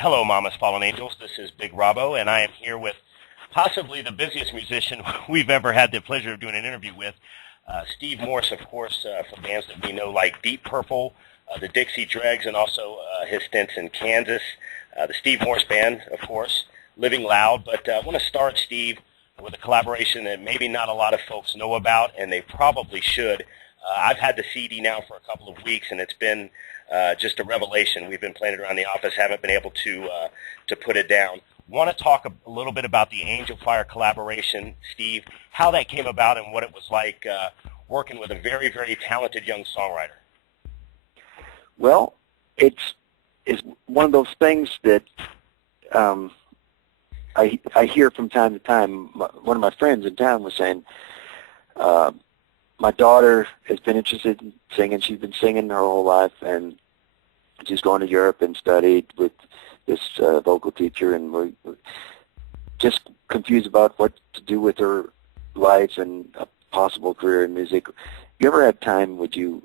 Hello, Mama's Fallen Angels. This is Big Robbo, and I am here with possibly the busiest musician we've ever had the pleasure of doing an interview with, Steve Morse, of course, from bands that we know like Deep Purple, the Dixie Dregs, and also his stints in Kansas, the Steve Morse Band, of course, Living Loud. But I want to start, Steve, with a collaboration that maybe not a lot of folks know about, and they probably should. I've had the CD now for a couple of weeks, and it's been just a revelation. We've been playing it around the office, haven't been able to put it down. Want to talk a little bit about the Angel Fire collaboration, Steve, how that came about and what it was like working with a very, very talented young songwriter. Well, it's one of those things that I hear from time to time. One of my friends in town was saying, my daughter has been interested in singing. She's been singing her whole life, and she's going to Europe and studied with this vocal teacher, and we're just confused about what to do with her life and a possible career in music. If you ever had time, would you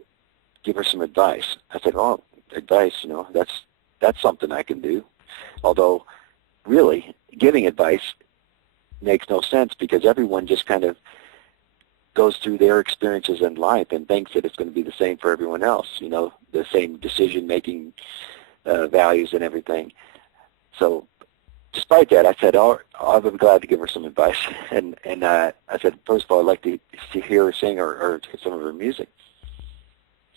give her some advice? I said, oh, advice, that's something I can do. Although, really, giving advice makes no sense because everyone just kind of goes through their experiences in life and thinks that it's going to be the same for everyone else, the same decision-making values and everything. So despite that, I said, oh, I'll be glad to give her some advice. And I said, first of all, I'd like to hear her sing or some of her music.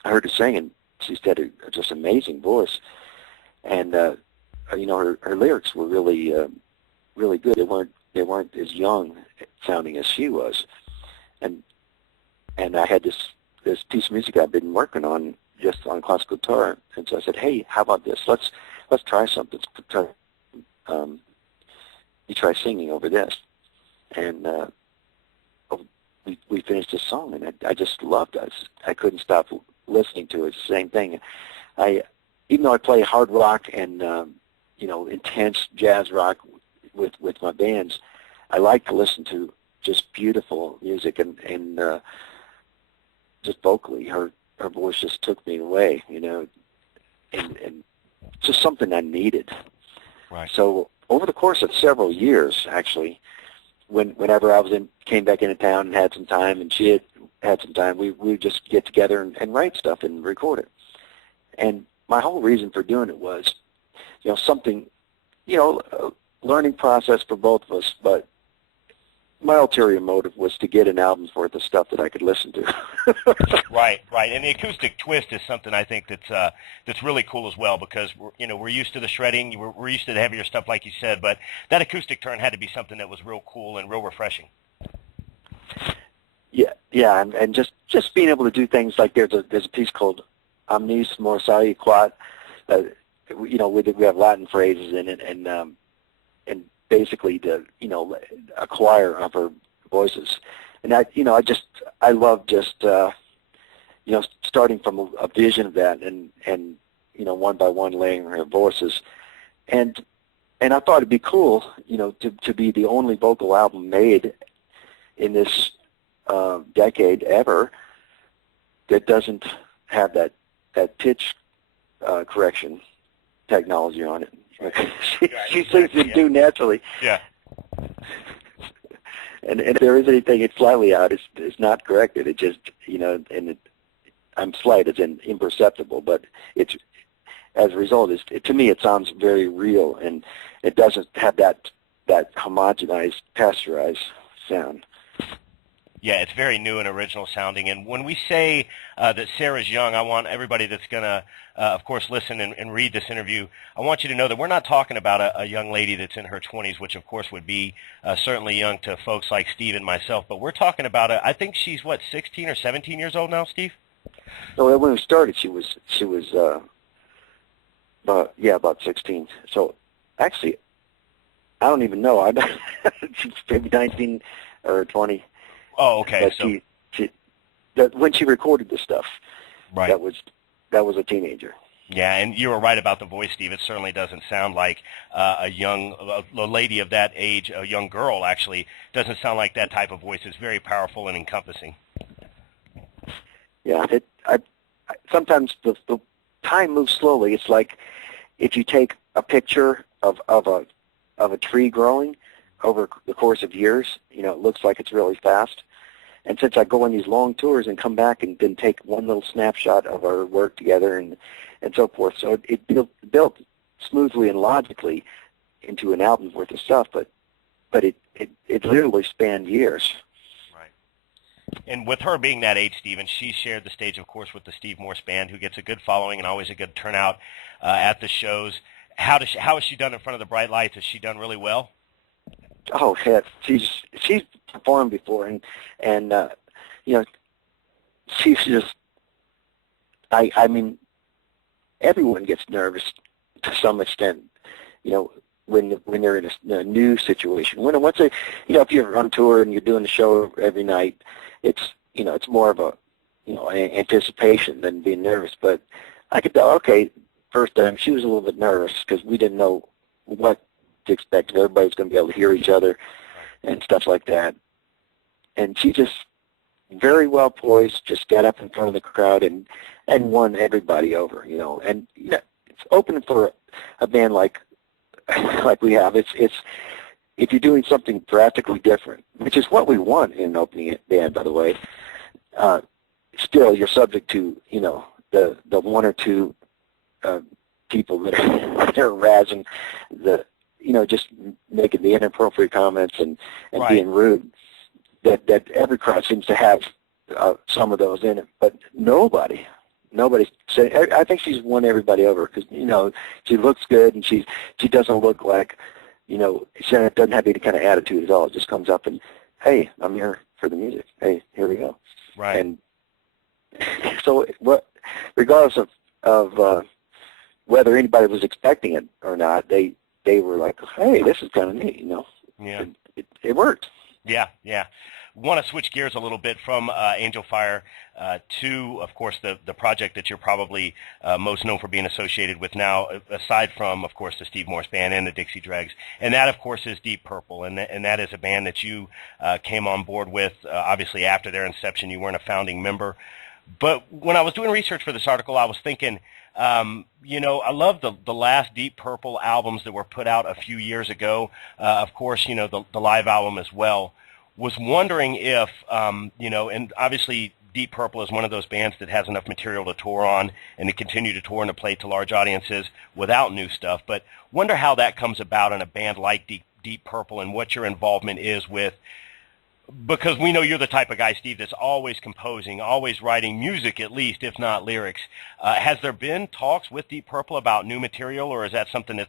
I heard her sing, and she said her just amazing voice. And, her lyrics were really, really good. They weren't as young sounding as she was. And I had this piece of music I've been working on just on classical guitar, and so I said, hey, how about this? Let's try something. You try singing over this, and we finished this song, and I just loved it. I couldn't stop listening to it. It's the same thing. Even though I play hard rock and intense jazz rock with my bands, I like to listen to just beautiful music, and just vocally, her voice just took me away, and just something I needed. Right. So over the course of several years, actually, whenever I came back into town and had some time, and she had some time, we would just get together and write stuff and record it. And my whole reason for doing it was, something, a learning process for both of us, but my ulterior motive was to get an album's worth of stuff that I could listen to. Right. And the acoustic twist is something I think that's really cool as well, because we're used to the shredding, we're used to the heavier stuff like you said, but that acoustic turn had to be something that was real cool and real refreshing. Yeah, and just being able to do things like there's a piece called Omnis Morsae Quat. We have Latin phrases in it, and basically a choir of her voices. And I love just starting from a vision of that and one by one laying her voices. And I thought it'd be cool, to be the only vocal album made in this decade ever that doesn't have that pitch correction technology on it. She sings it too naturally. Yeah. And if there is anything it's slightly out, it's not corrected. It just, I'm slight as in imperceptible, but it's, as a result, to me it sounds very real, and it doesn't have that homogenized, pasteurized sound. Yeah, it's very new and original sounding. And when we say that Sarah's young, I want everybody that's going to, of course, listen and read this interview, I want you to know that we're not talking about a young lady that's in her 20s, which, of course, would be certainly young to folks like Steve and myself. But we're talking about, I think she's, 16 or 17 years old now, Steve? No, when we started, she was about 16. So, actually, I don't even know. She's maybe 19 or 20. Oh, okay. But when she recorded this stuff, right, that was a teenager. Yeah, and you were right about the voice, Steve. It certainly doesn't sound like a lady of that age, a young girl actually, doesn't sound like that type of voice. It's very powerful and encompassing. Yeah, sometimes the time moves slowly. It's like if you take a picture of a tree growing over the course of years. You know, it looks like it's really fast. And since I go on these long tours and come back and then take one little snapshot of our work together and so forth, so it built smoothly and logically into an album's worth of stuff, but it literally spanned years. Right. And with her being that age, Steve, and she shared the stage, of course, with the Steve Morse Band, who gets a good following and always a good turnout at the shows. How has she done in front of the bright lights? Has she done really well? Oh, heck, she's performed before, and you know, she's just. I mean, everyone gets nervous to some extent. You know, when they're in a new situation. Once if you're on tour and you're doing the show every night, it's more of a anticipation than being nervous. But I could tell. Okay, first time she was a little bit nervous because we didn't know what to expect. Everybody's going to be able to hear each other and stuff like that. And she just very well poised, just got up in front of the crowd and won everybody over, And it's open for a band like we have. It's if you're doing something drastically different, which is what we want in an opening band, by the way. Still, you're subject to the one or two people that are razzing just making the inappropriate comments and right. being rude. That every crowd seems to have some of those in it, but nobody's said. I think she's won everybody over because she looks good and she doesn't look like she doesn't have any kind of attitude at all. It just comes up and, hey, I'm here for the music. Hey, here we go. Right. And so regardless of whether anybody was expecting it or not, they were like, hey, this is kind of neat, Yeah. It worked. Yeah. Want to switch gears a little bit from Angel Fire to, of course, the project that you're probably most known for being associated with now, aside from, of course, the Steve Morse Band and the Dixie Dregs. And that, of course, is Deep Purple. And that is a band that you came on board with, obviously, after their inception. You weren't a founding member. But when I was doing research for this article, I was thinking, I love the last Deep Purple albums that were put out a few years ago. Of course, the live album as well. Was wondering if, and obviously Deep Purple is one of those bands that has enough material to tour on and to continue to tour and to play to large audiences without new stuff. But wonder how that comes about in a band like Deep Purple and what your involvement is with. Because we know you're the type of guy, Steve, that's always composing, always writing music at least, if not lyrics. Has there been talks with Deep Purple about new material, or is that something that's